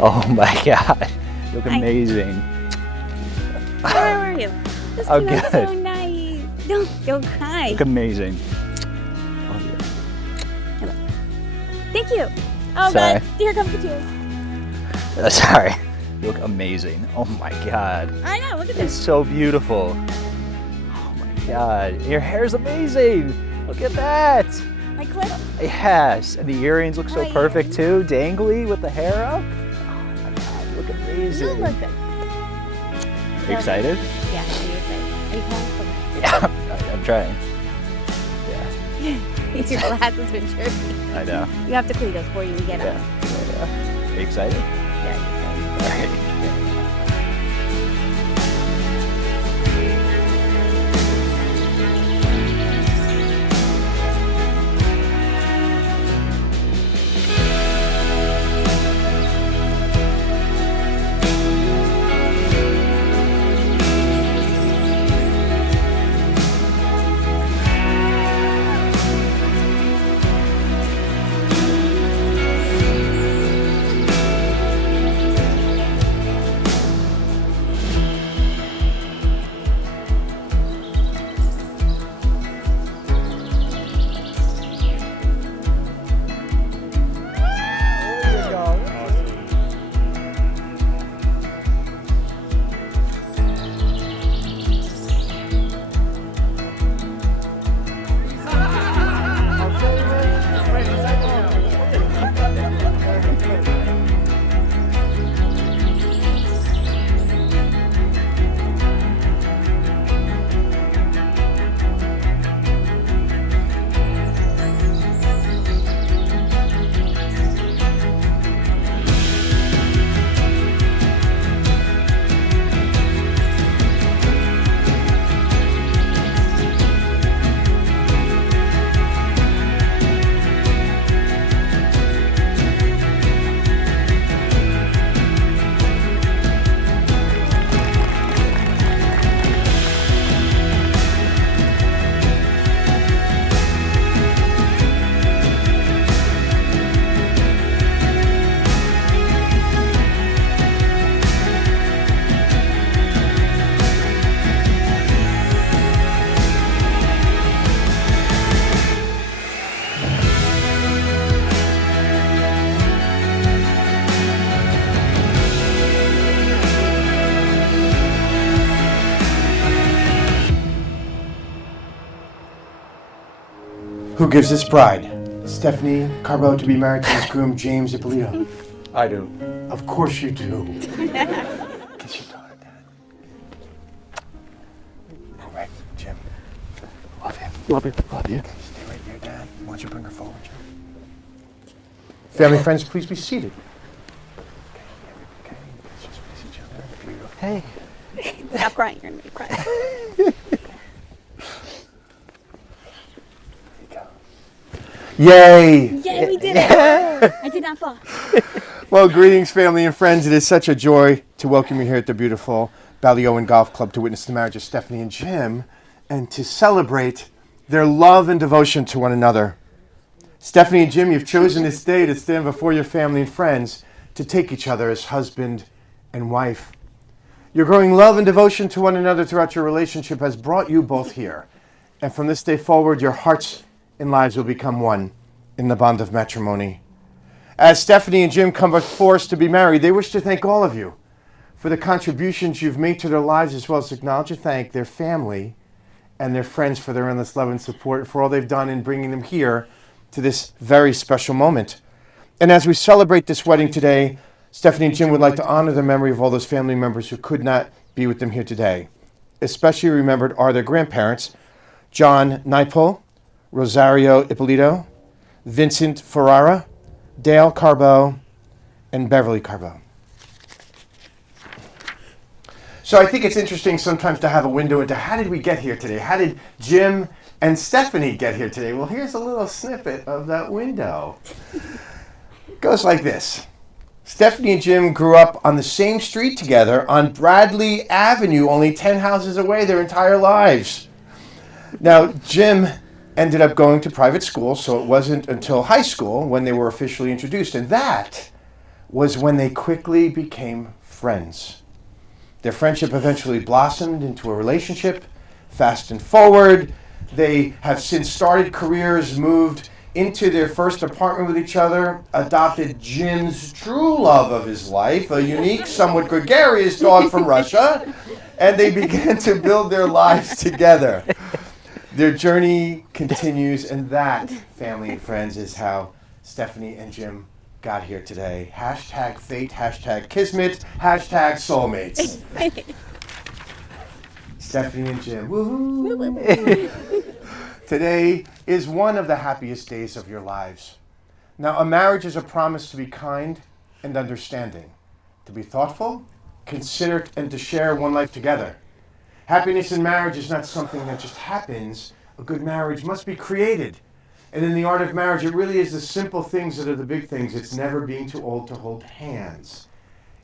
Oh my God, you look amazing. How are you? This Oh, came out good. so nice. Don't cry. Look amazing. Oh, yeah. Thank you. Oh Sorry. God, here comes the tears. Sorry. You look amazing. Oh my God. I know, look at It's this. so beautiful. Oh my God. Your hair's amazing. Look at that. My clip. Yes. And the earrings look so Oh, perfect yeah. too. Dangly with the hair up. Oh my God. You look amazing. You look good. Are you excited? Yeah, are you excited? Are you calm? Yeah. I'm trying. Yeah. Your glasses been trippy. I know. You have to clean those before you get Yeah. up. Yeah. Are you excited? Yeah. All right. Who gives this bride? Stephanie Carbo to be married to his groom, James Ippolito. I do. Of course you do. Kiss your daughter, Dad. All right, Jim. Love you. Love you. Love you. Stay right there, Dad. Why don't you bring her forward, Jim? Family, friends, please be seated. Okay. Hey. Stop crying. You're going to make me cry. Yay! Yay, we did it. I did not fall. Well, greetings, family and friends. It is such a joy to welcome you here at the beautiful Ballyowen Golf Club to witness the marriage of Stephanie and Jim and to celebrate their love and devotion to one another. Stephanie and Jim, you've chosen this day to stand before your family and friends to take each other as husband and wife. Your growing love and devotion to one another throughout your relationship has brought you both here. And from this day forward, your hearts and lives will become one in the bond of matrimony. As Stephanie and Jim come before us to be married, they wish to thank all of you for the contributions you've made to their lives, as well as acknowledge and thank their family and their friends for their endless love and support and for all they've done in bringing them here to this very special moment. And as we celebrate this wedding today, Stephanie and Jim would like to honor the memory of all those family members who could not be with them here today. Especially remembered are their grandparents, John Naipo, Rosario Ippolito, Vincent Ferrara, Dale Carbo, and Beverly Carbo. So I think it's interesting sometimes to have a window into how did we get here today? How did Jim and Stephanie get here today? Well, here's a little snippet of that window. It goes like this. Stephanie and Jim grew up on the same street together on Bradley Avenue, only 10 houses away their entire lives. Now, Jim ended up going to private school, so it wasn't until high school when they were officially introduced. And that was when they quickly became friends. Their friendship eventually blossomed into a relationship. Fast and forward, they have since started careers, moved into their first apartment with each other, adopted Jim's true love of his life, a unique, somewhat gregarious dog from Russia, and they began to build their lives together. Their journey continues, and that, family and friends, is how Stephanie and Jim got here today. Hashtag fate, hashtag kismet, hashtag soulmates. Stephanie and Jim, woohoo! Today is one of the happiest days of your lives. Now, a marriage is a promise to be kind and understanding, to be thoughtful, considerate, and to share one life together. Happiness in marriage is not something that just happens. A good marriage must be created. And in the art of marriage, it really is the simple things that are the big things. It's never being too old to hold hands.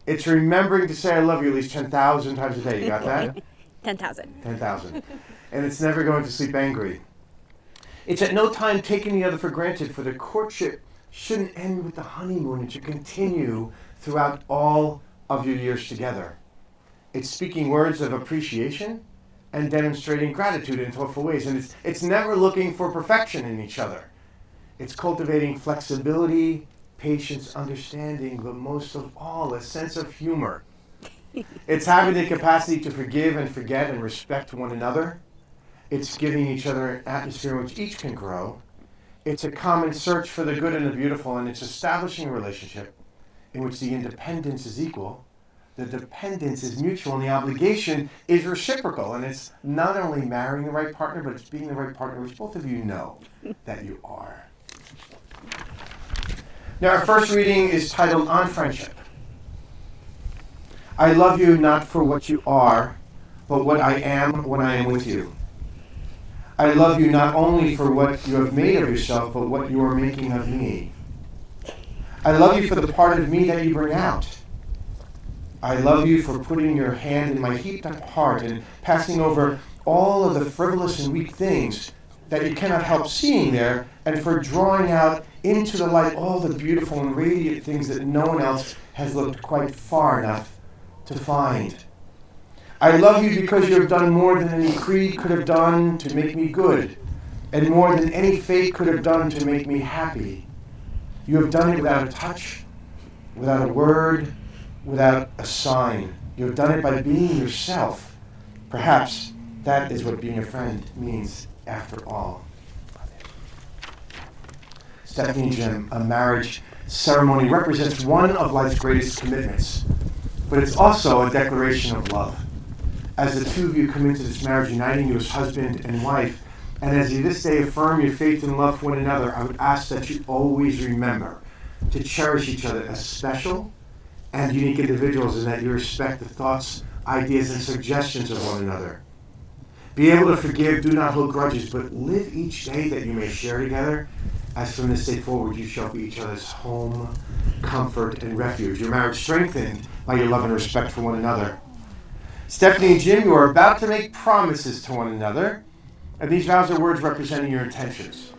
It's remembering to say I love you at least 10,000 times a day. You got that? 10,000. 10,000. And it's never going to sleep angry. It's at no time taking the other for granted, for the courtship shouldn't end with the honeymoon. It should continue throughout all of your years together. It's speaking words of appreciation and demonstrating gratitude in thoughtful ways. And it's never looking for perfection in each other. It's cultivating flexibility, patience, understanding, but most of all, a sense of humor. It's having the capacity to forgive and forget and respect one another. It's giving each other an atmosphere in which each can grow. It's a common search for the good and the beautiful, and it's establishing a relationship in which the independence is equal, the dependence is mutual, and the obligation is reciprocal. And it's not only marrying the right partner, but it's being the right partner, which both of you know that you are. Now, our first reading is titled On Friendship. I love you not for what you are, but what I am when I am with you. I love you not only for what you have made of yourself, but what you are making of me. I love you for the part of me that you bring out. I love you for putting your hand in my heaped up heart and passing over all of the frivolous and weak things that you cannot help seeing there, and for drawing out into the light all the beautiful and radiant things that no one else has looked quite far enough to find. I love you because you have done more than any creed could have done to make me good, and more than any fate could have done to make me happy. You have done it without a touch, without a word, without a sign. You have done it by being yourself. Perhaps that is what being a friend means after all. Stephanie and Jim, a marriage ceremony represents one of life's greatest commitments, but it's also a declaration of love. As the two of you commit to this marriage, uniting you as husband and wife, and as you this day affirm your faith and love for one another, I would ask that you always remember to cherish each other as special and unique individuals in that you respect the thoughts, ideas, and suggestions of one another. Be able to forgive, do not hold grudges, but live each day that you may share together, as from this day forward you shall be each other's home, comfort, and refuge. Your marriage strengthened by your love and respect for one another. Stephanie and Jim, you are about to make promises to one another, and these vows are words representing your intentions.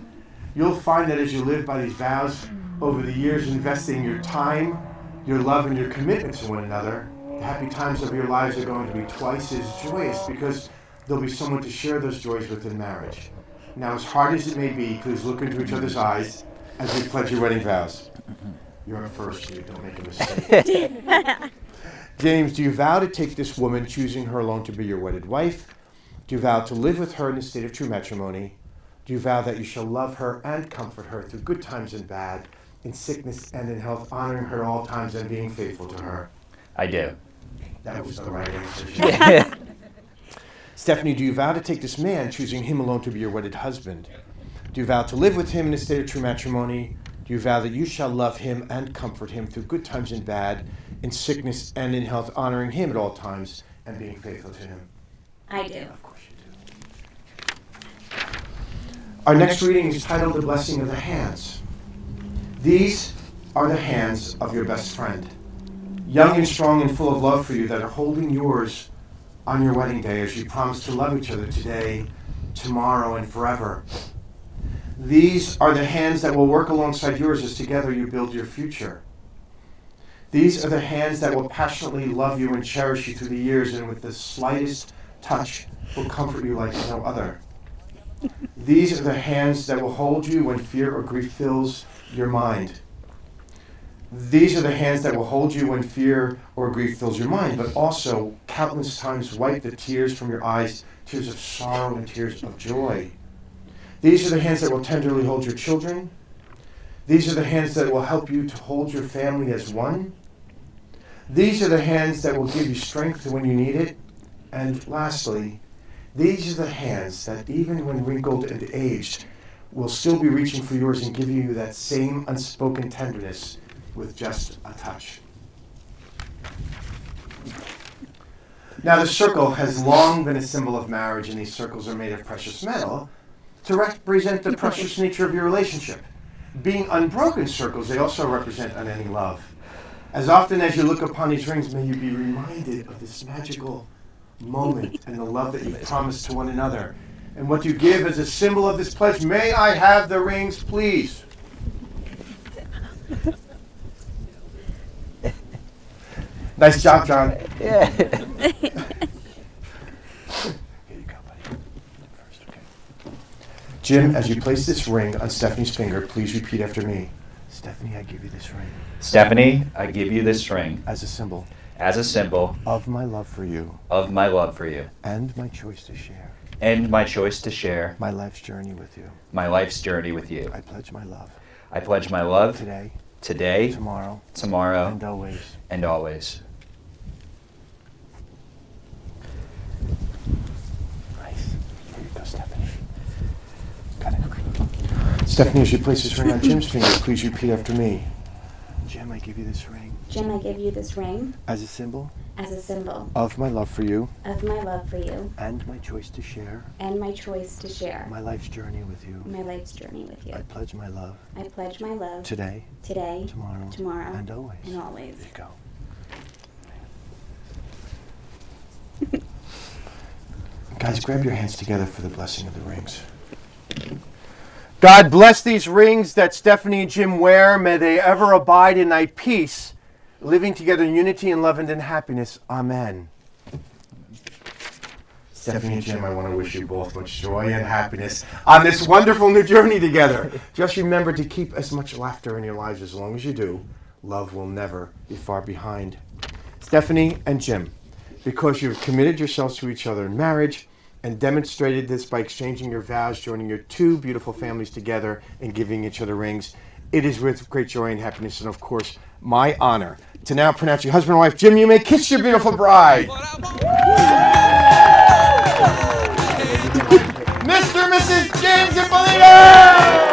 You'll find that as you live by these vows over the years, investing your time, your love, and your commitment to one another, the happy times of your lives are going to be twice as joyous because there'll be someone to share those joys with in marriage. Now, as hard as it may be, please look into each other's eyes as we pledge your wedding vows. You're up first, Jude. Don't make a mistake. James, do you vow to take this woman, choosing her alone to be your wedded wife? Do you vow to live with her in a state of true matrimony? Do you vow that you shall love her and comfort her through good times and bad, in sickness and in health, honoring her at all times and being faithful to her? I do. That was the right answer. Stephanie, do you vow to take this man, choosing him alone to be your wedded husband? Do you vow to live with him in a state of true matrimony? Do you vow that you shall love him and comfort him through good times and bad, in sickness and in health, honoring him at all times and being faithful to him? I do. Of course you do. Our next reading is titled The Blessing of the Hands. These are the hands of your best friend, young and strong and full of love for you, that are holding yours on your wedding day as you promise to love each other today, tomorrow, and forever. These are the hands that will work alongside yours as together you build your future. These are the hands that will passionately love you and cherish you through the years, and with the slightest touch will comfort you like no other. These are the hands that will hold you when fear or grief fills your mind. These are the hands that will hold you when fear or grief fills your mind, but also countless times wipe the tears from your eyes, tears of sorrow and tears of joy. These are the hands that will tenderly hold your children. These are the hands that will help you to hold your family as one. These are the hands that will give you strength when you need it. And lastly, these are the hands that, even when wrinkled and aged, will still be reaching for yours and giving you that same unspoken tenderness with just a touch. Now, the circle has long been a symbol of marriage, and these circles are made of precious metal to represent the precious nature of your relationship. Being unbroken circles, they also represent unending love. As often as you look upon these rings, may you be reminded of this magical moment and the love that you've promised to one another. And what you give as a symbol of this pledge: may I have the rings, please? Nice job, John. Yeah. Here you go, buddy. First, okay. Jim, as you place this ring on Stephanie's finger, please repeat after me. Stephanie, I give you this ring. Stephanie, I give you this ring As a symbol as a symbol of my love for you of my love for you and my choice to share and my choice to share my life's journey with you. my life's journey with you. I pledge my love I pledge my love today, tomorrow, and always. and always. Nice. Here you go, Stephanie. Got it. Stephanie, as you place this ring on Jim's finger, please repeat after me. Jim, I give you this ring Jim, I give you this ring as a symbol as a symbol of my love for you of my love for you and my choice to share and my choice to share my life's journey with you. my life's journey with you. I pledge my love I pledge my love today, today, tomorrow, and always. and always. There you go. Guys, grab your hands together for the blessing of the rings. God bless these rings that Stephanie and Jim wear. May they ever abide in thy peace, living together in unity and love and in happiness. Amen. Stephanie and Jim, I want to wish you both much joy and happiness on this wonderful new journey together. Just remember to keep as much laughter in your lives as long as you do. Love will never be far behind. Stephanie and Jim, because you've committed yourselves to each other in marriage and demonstrated this by exchanging your vows, joining your two beautiful families together and giving each other rings, it is with great joy and happiness and, of course, my honor to now pronounce you husband and wife. Jim, you may kiss your beautiful bride. Mr. and Mrs. James Ippolito!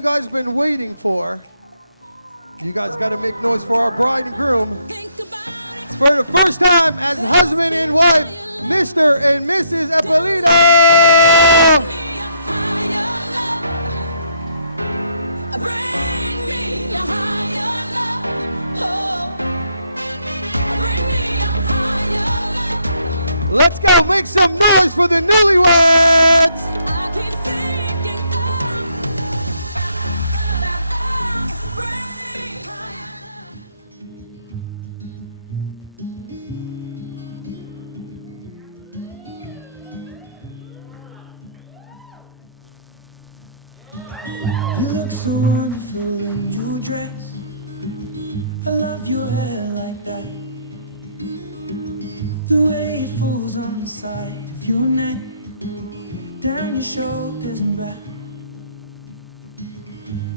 you guys been waiting for. You guys gotta make those for our bride and groom. For the first time as husband and wife, Mr. and Mrs. Evelina! Let's go make some noise for the newlyweds! You look so wonderful when you dress. I love your hair like that. The way it falls on the side of your neck, down your shoulders and back.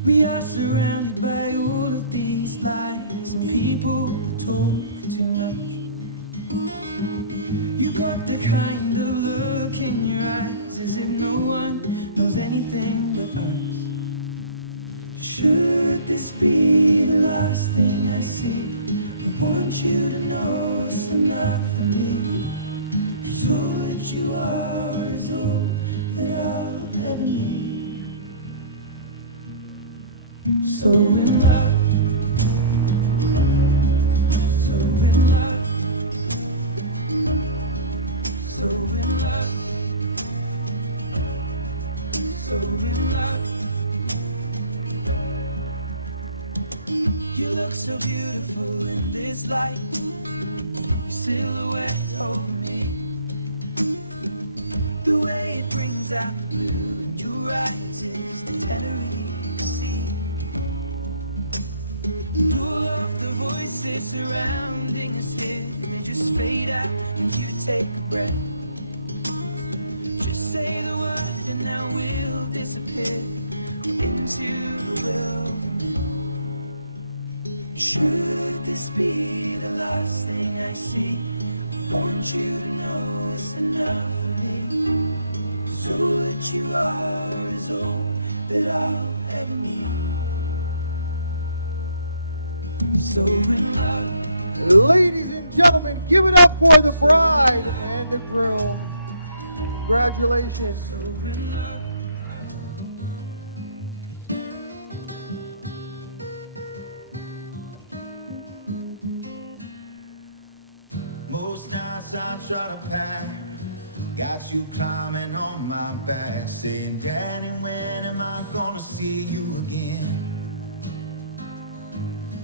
We asked around the bay all of these lights and people told tonight. You got the kind of look in your eyes as if no one knows anything but us. Should this be the last thing I see? I want you to know it's enough for me. So that you are is all that I'll ever need. So in love, so in love, you look so beautiful in this life. Still away from me. The way it comes out, you ask me to your love, your voice sticks around in the skin. Just lay down and take a breath. Just say the word and I will disappear into the love. Should this be the last thing I see? I want you to know it's enough for you. So that you are is all that I'll ever need. So in love, Ladies and gentlemen, give it up for the bride and the groom. Congratulations. most nights I try to pack. Got you climbing on my back, saying, Daddy, when am I gonna see you again?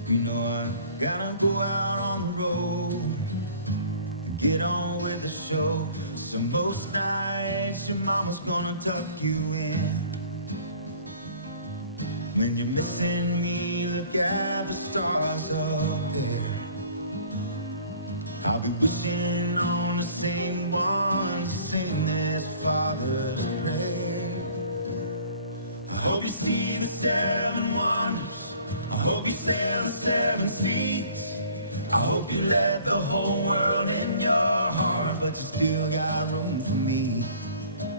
You know I gotta go out on the road and get on with the show. So most nights your mama's gonna tuck you in. When you're missing me, look at the stars up there. I'll be wishing on the same one to sing that Father's Prayer. I hope you see the 7 wonders. I hope you stand the 7 feet. I hope you let the whole world in your heart, but you still got room for me.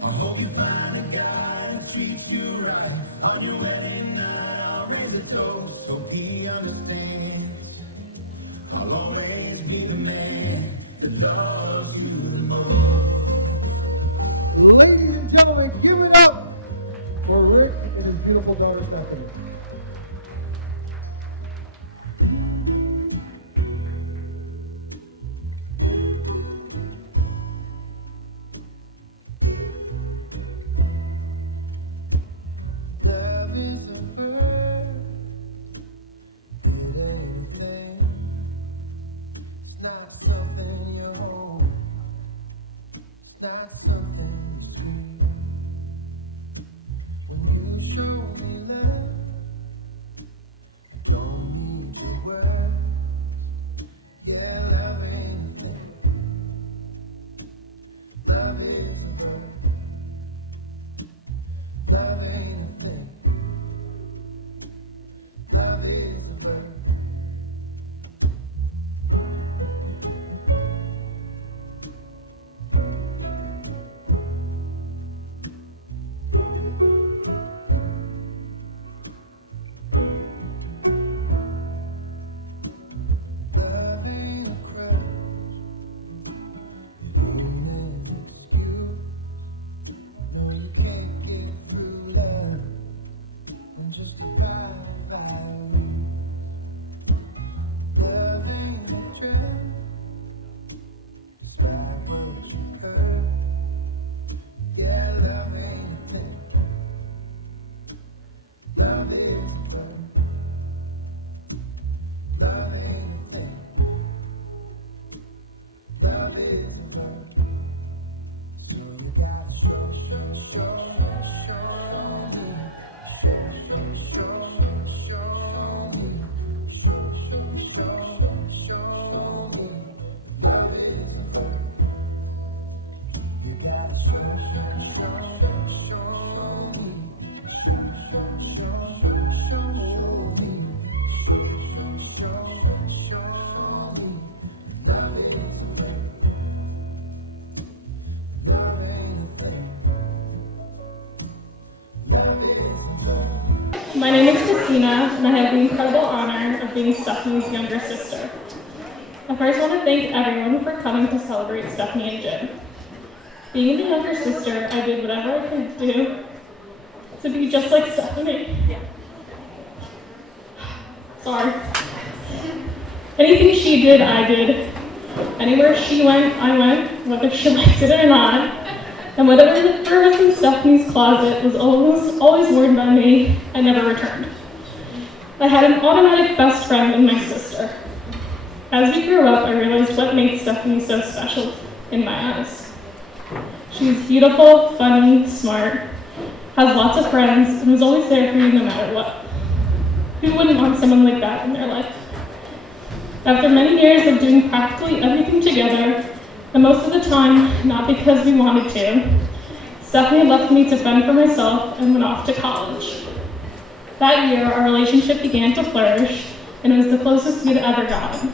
I hope you find a guy that treats you right. On your wedding night, I'll raise a toast, so he understands. I'll always be the man that loves you the most. Ladies and gentlemen, give it up for Rick and his beautiful daughter Stephanie. Love is a bird, it ain't a thing. It's not something you hold, it's not something you see. When you show me love, My name is Christina, and I have the incredible honor of being Stephanie's younger sister. I first want to thank everyone for coming to celebrate Stephanie and Jim. Being the younger sister, I did whatever I could do to be just like Stephanie. Sorry. Anything she did, I did. Anywhere she went, I went, whether she liked it or not. And whatever was in Stephanie's closet was always worn by me and never returned. I had an automatic best friend in my sister. As we grew up, I realized what made Stephanie so special in my eyes. She's beautiful, funny, smart, has lots of friends, and was always there for you no matter what. Who wouldn't want someone like that in their life? After many years of doing practically everything together, and most of the time, not because we wanted to, Stephanie left me to fend for myself and went off to college. That year, our relationship began to flourish, and it was the closest we'd ever gotten.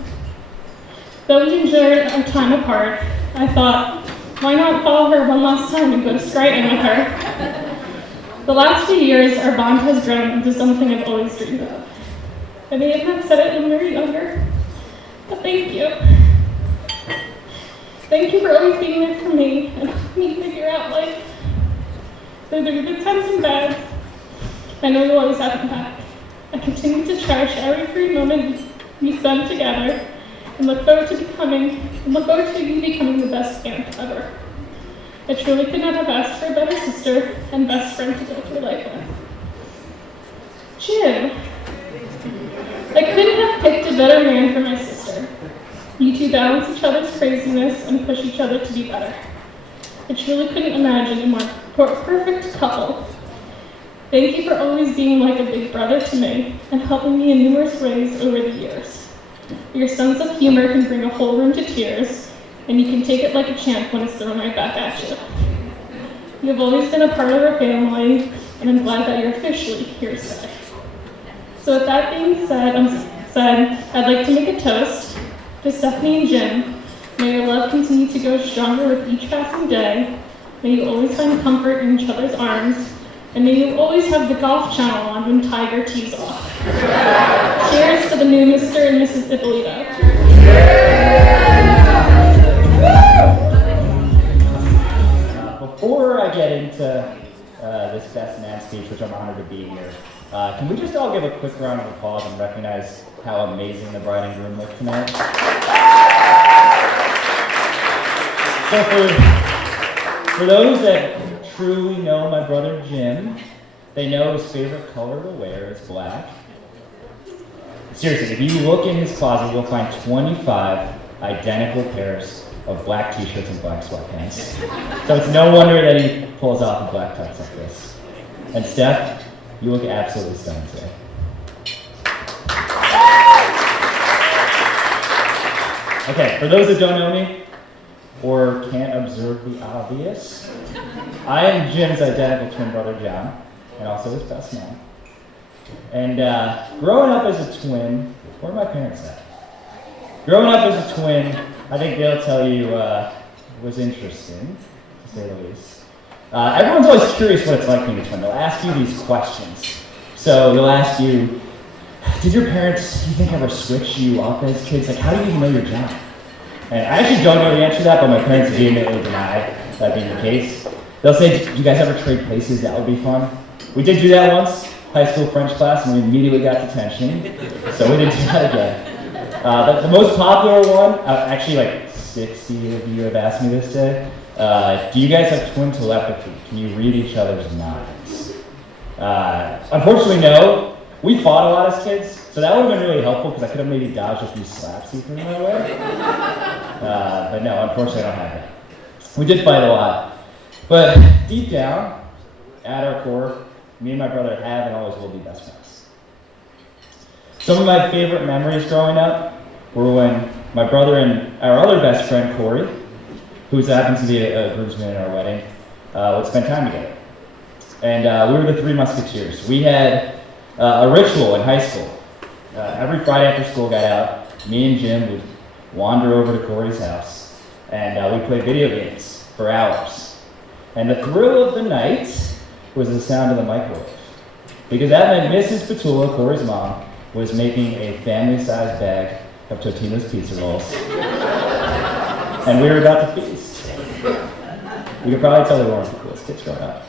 Though we enjoyed our time apart, I thought, why not follow her one last time and go to Scranton with her? The last few years, our bond has grown into something I've always dreamed of. I may have not said it when we were younger, but thank you. Thank you for always being there for me and helping me figure out life. Though there were good times and bads, I know you'll always have me back. I continue to cherish every free moment we spend together and look forward to you becoming the best aunt ever. I truly could not have asked for a better sister and best friend to go through life with. Jim. I couldn't have picked a better man for my sister. You two balance each other's craziness and push each other to be better. I truly couldn't imagine a more perfect couple. Thank you for always being like a big brother to me and helping me in numerous ways over the years. Your sense of humor can bring a whole room to tears, and you can take it like a champ when it's thrown right back at you. You have always been a part of our family, and I'm glad that you're officially here to stay. So with that being said, I'd like to make a toast to Stephanie and Jim. May your love continue to grow stronger with each passing day. May you always find comfort in each other's arms. And may you always have the Golf Channel on when Tiger tees off. Cheers to the new Mr. and Mrs. Ippolito. Before I get into this best man speech, which I'm honored to be here, can we just all give a quick round of applause and recognize how amazing the bride and groom look tonight? So for those that truly know my brother Jim, they know his favorite color to wear is black. Seriously, if you look in his closet, you'll find 25 identical pairs of black t-shirts and black sweatpants. So it's no wonder that he pulls off a black tux like this. And Steph, you look absolutely stunning today. Okay, for those that don't know me, or can't observe the obvious, I am Jim's identical twin brother John, and also his best man. And growing up as a twin, where are my parents at? Growing up as a twin, I think they'll tell you was interesting, to say the least. Everyone's always curious what it's like being a twin. They'll ask you these questions. So they'll ask you, did your parents, do you think, ever switch you up as kids? Like, how do you even know your job? And I actually don't know the answer to that, but my parents vehemently deny that being the case. They'll say, do you guys ever trade places? That would be fun. We did do that once, high school French class, and we immediately got detention. So we didn't do that again. The most popular one, actually like 60 of you have asked me this day, do you guys have twin telepathy? Can you read each other's minds? Unfortunately, no. We fought a lot as kids, so that would have been really helpful because I could have maybe dodged a few slaps he threw my way. But no, unfortunately, I don't have that. We did fight a lot. But deep down, at our core, me and my brother have and always will be best friends. Some of my favorite memories growing up were when my brother and our other best friend, Corey, who happens to be a groomsman in our wedding, would spend time together. And we were the Three Musketeers. We had a ritual in high school. Every Friday after school got out, me and Jim would wander over to Corey's house, and we'd play video games for hours. And the thrill of the night was the sound of the microwave. Because that meant Mrs. Petula, Corey's mom, was making a family-sized bag of Totino's pizza rolls. And we were about to feast. You could probably tell we weren't the coolest kids growing up.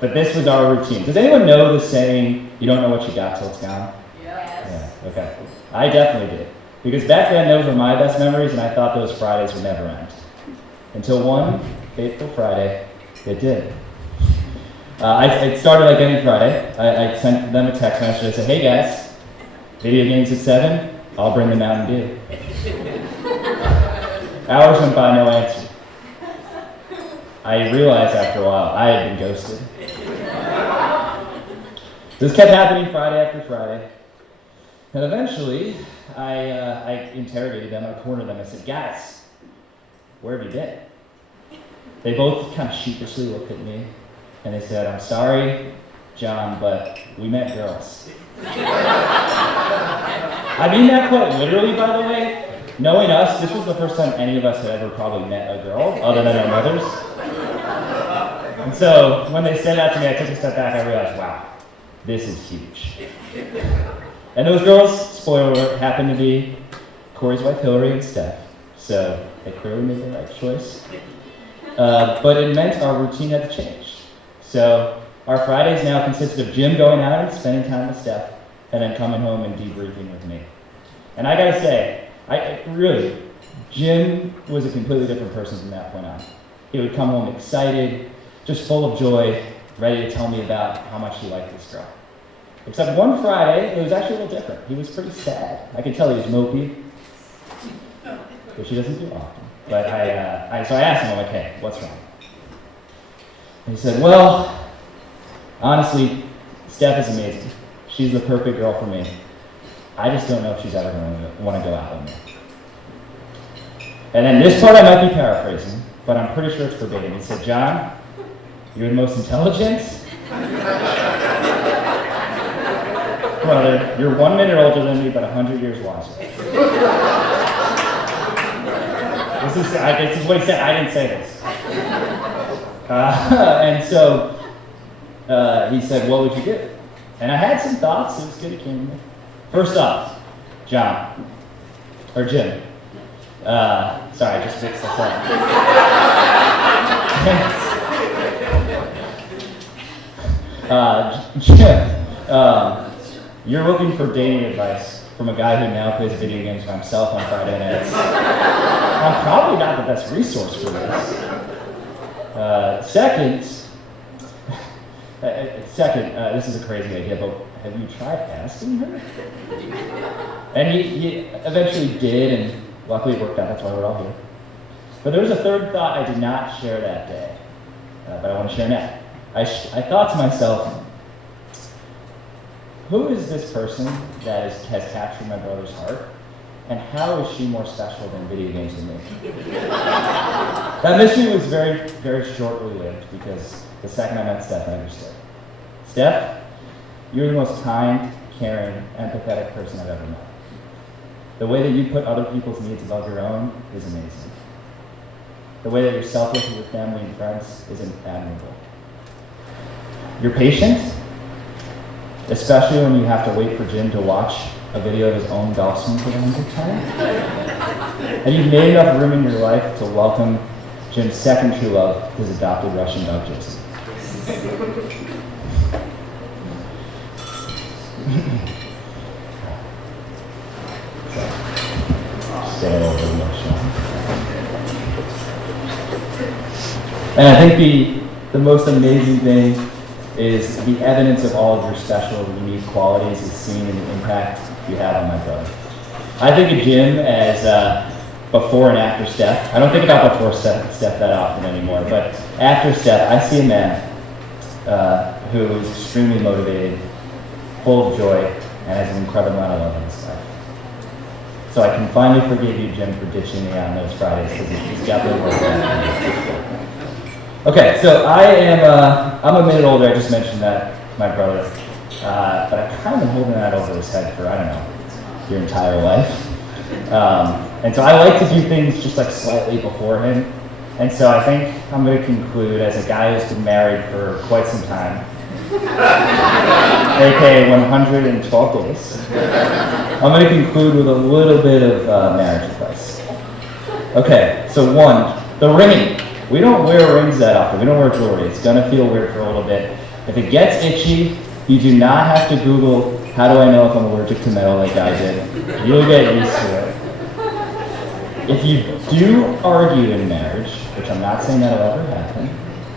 But this was our routine. Does anyone know the saying, you don't know what you got till it's gone? Yes. Yeah, okay. I definitely did. Because back then, those were my best memories, and I thought those Fridays would never end. Until one fateful Friday, it did. It started like any Friday. I sent them a text message. I said, hey guys, video games at 7, I'll bring the Mountain Dew. Hours went by, no answer. I realized after a while I had been ghosted. This kept happening Friday after Friday. And eventually, I interrogated them, I cornered them, I said, guys, where have you been? They both kind of sheepishly looked at me, and they said, I'm sorry, John, but we met girls. I mean that quite literally, by the way. Knowing us, this was the first time any of us had ever probably met a girl, other than our mothers. And so, when they said that to me, I took a step back, I realized, wow, this is huge. And those girls, spoiler alert, happened to be Corey's wife Hillary and Steph. So they clearly made the right choice. But it meant our routine had to change. So our Fridays now consisted of Jim going out and spending time with Steph, and then coming home and debriefing with me. And I gotta say, Jim was a completely different person from that point on. He would come home excited, just full of joy, ready to tell me about how much he liked this girl. Except one Friday, it was actually a little different. He was pretty sad. I could tell he was mopey, which he doesn't do often. But so I asked him, I'm like, hey, what's wrong? And he said, well, honestly, Steph is amazing. She's the perfect girl for me. I just don't know if she's ever going to want to go out with me. And then this part I might be paraphrasing, but I'm pretty sure it's verbatim. He said, John, you're the most intelligent. Brother, you're 1 minute older than me, but 100 years wiser. This is what he said. I didn't say this. And so he said, what would you do? And I had some thoughts. It was good it came to me. First off, Jim. Sorry, I just fixed this up. Jim, you're looking for dating advice from a guy who now plays video games by himself on Friday nights. I'm probably not the best resource for this. Second, this is a crazy idea, but have you tried asking her? And he eventually did, and luckily it worked out, that's why we're all here. But there was a third thought I did not share that day, but I want to share now. I thought to myself, who is this person that has captured my brother's heart, and how is she more special than video games to me? That mystery was very, very shortly lived, because the second I met Steph, I understood. Steph, you're the most kind, caring, empathetic person I've ever met. The way that you put other people's needs above your own is amazing. The way that you're selfless with your family and friends is admirable. You're patient, especially when you have to wait for Jim to watch a video of his own golf swing for the 100th time. And you've made enough room in your life to welcome Jim's second true love, his adopted Russian dog, Gypsy. And I think the most amazing thing is the evidence of all of your special, unique qualities is seen in the impact you have on my brother. I think of Jim as before and after Steph. I don't think about before Steph that often anymore, but after Steph, I see a man who is extremely motivated, full of joy, and has an incredible amount of love in his life. So I can finally forgive you, Jim, for ditching me on those Fridays, because it's definitely worth it. Okay, so I'm a minute older, I just mentioned that, my brother, but I've kind of been holding that over his head for, I don't know, your entire life. And so I like to do things just like slightly before him, And so I think I'm going to conclude as a guy who's been married for quite some time, aka 112 days. I'm going to conclude with a little bit of marriage advice. Okay, so one, the ring. We don't wear rings that often. We don't wear jewelry. It's going to feel weird for a little bit. If it gets itchy, you do not have to Google, how do I know if I'm allergic to metal like I did? You'll get used to it. If you do argue in marriage, which I'm not saying that'll ever happen,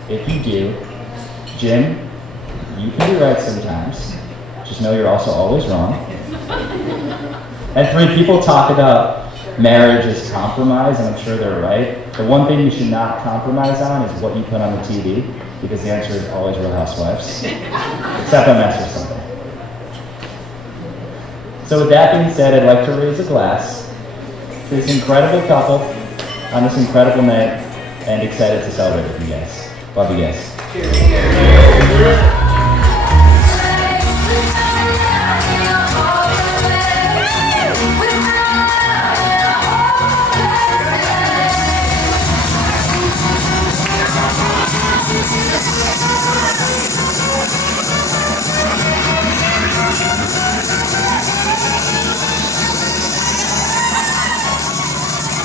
if you do, Jim, you can be right sometimes. Just know you're also always wrong. And three, people talk about marriage as compromise, and I'm sure they're right. The one thing you should not compromise on is what you put on the TV, because the answer is always Real Housewives. Except on Master Sunday. So with that being said, I'd like to raise a glass to this incredible couple on this incredible night, and excited to celebrate with you guys. Love you guys.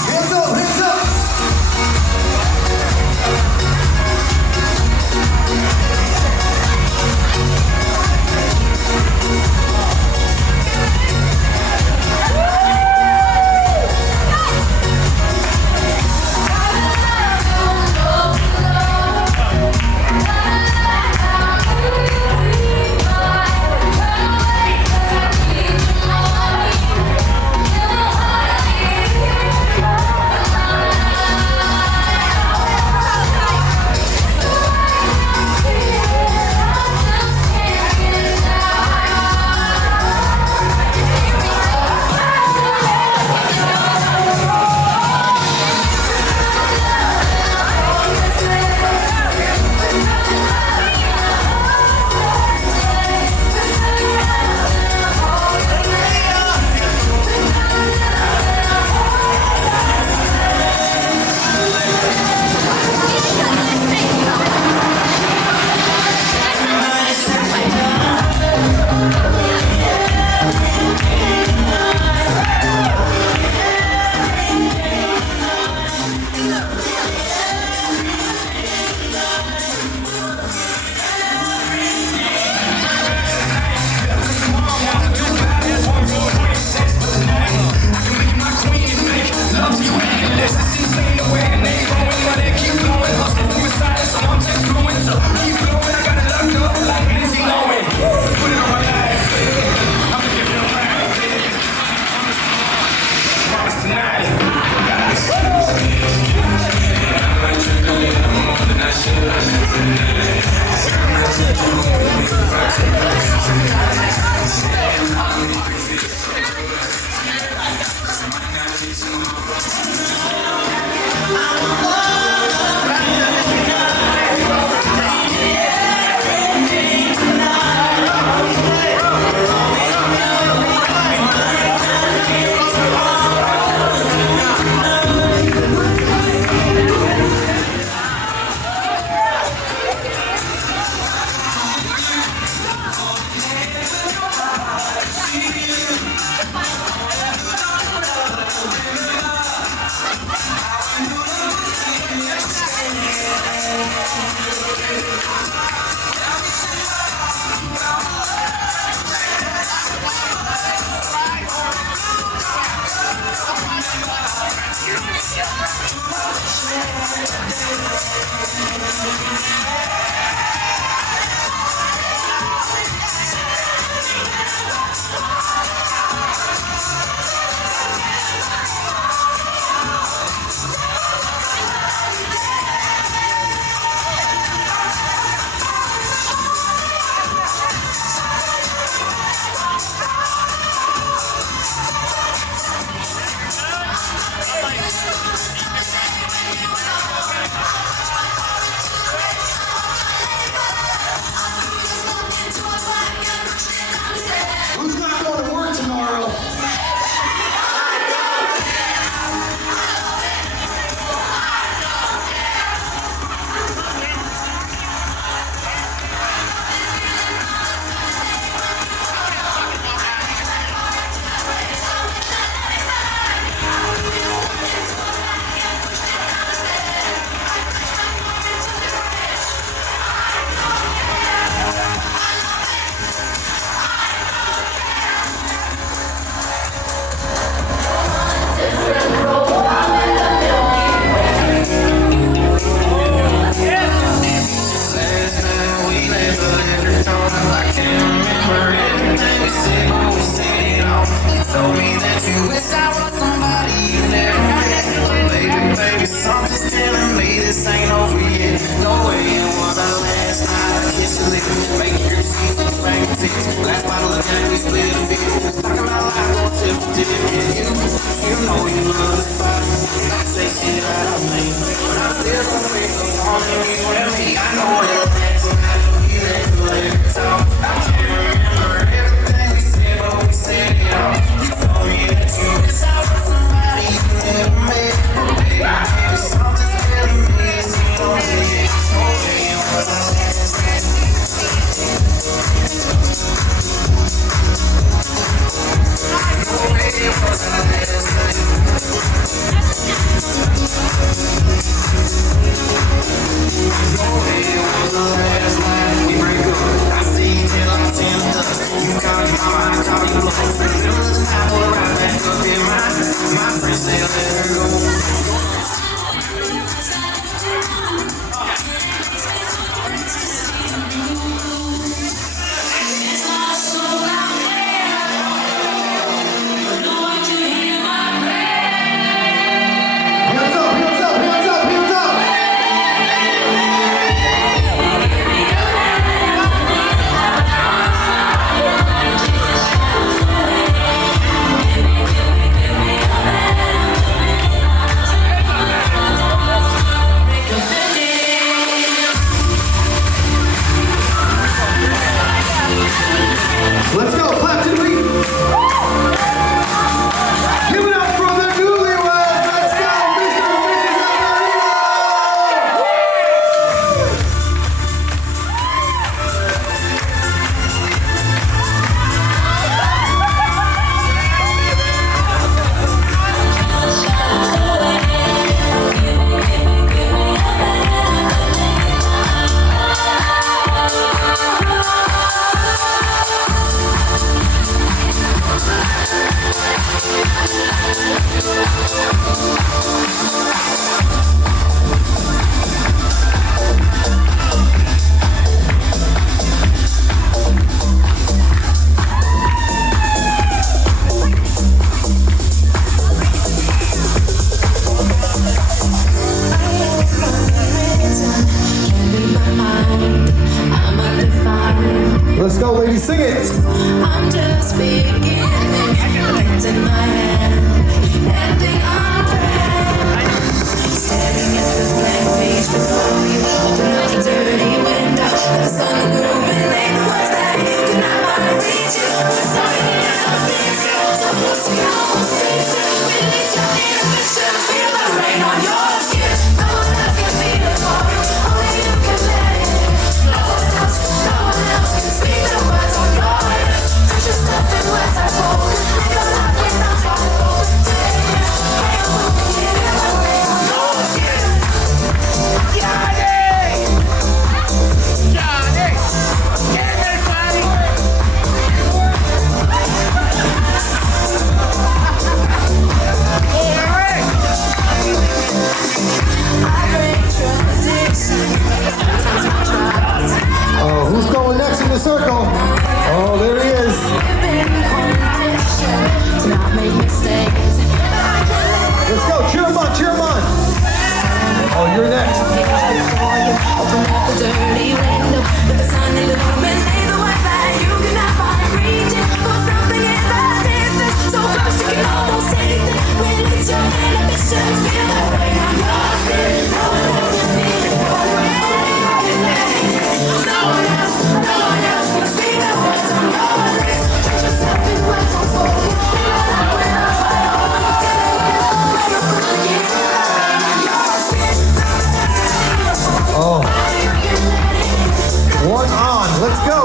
Hands up, hands up! Let's go, ladies, sing it. I'm just beginning, hands in my hand, ending on prayer. Staring at the blank page before you, open up the dirty window, let the sun illuminate the words that you cannot find. Read you, the sun is so close to you, almost reach you. Release your inhibition, feel the rain on your skin. No one else can feel it for you, only you can let it. No one else can speak the words on your lips. Precious nothing words I spoken. Live your life without follow. Oh, who's going next in the circle? Oh, there he is. Let's go, cheer him on, cheer him on. Oh, you're next. Open up the dirty window, let the sun illuminate the words that you cannot find. Reaching for something in the distance, so close you can almost taste it. Release your inhibitions, feel the rain on your skin. No one else can feel it for you, only you can let it. No one else can speak the words on your lips. Just something words on spoken. Feel the light when I fight over. Oh. One on, let's go.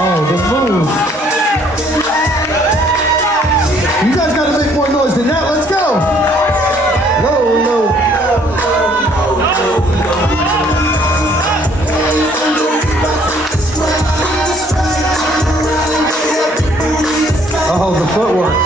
Oh, the move. You guys gotta make more noise than that. Let's go. Low, low. Oh, the footwork.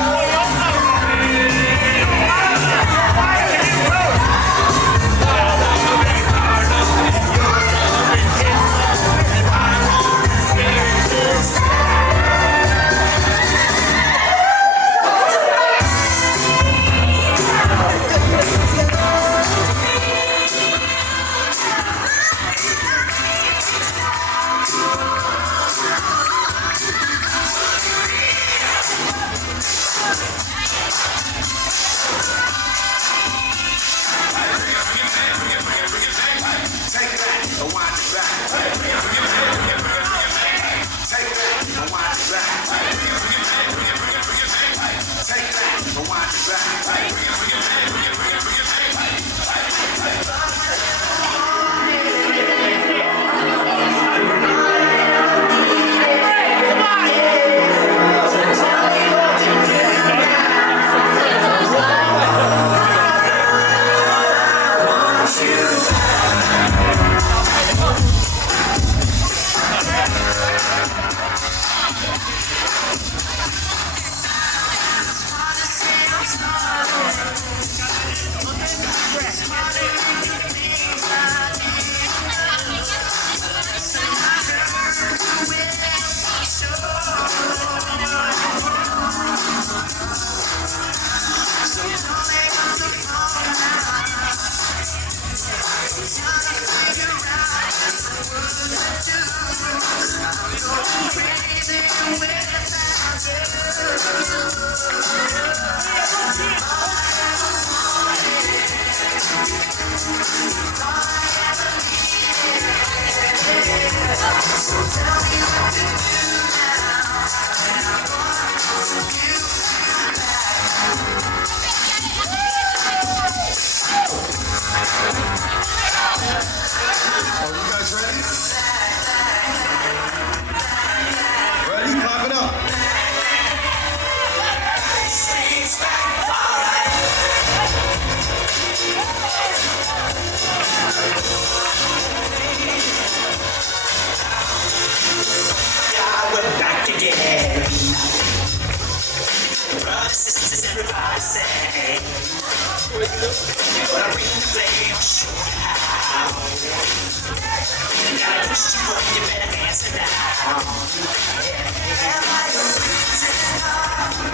Yeah. Am I the reason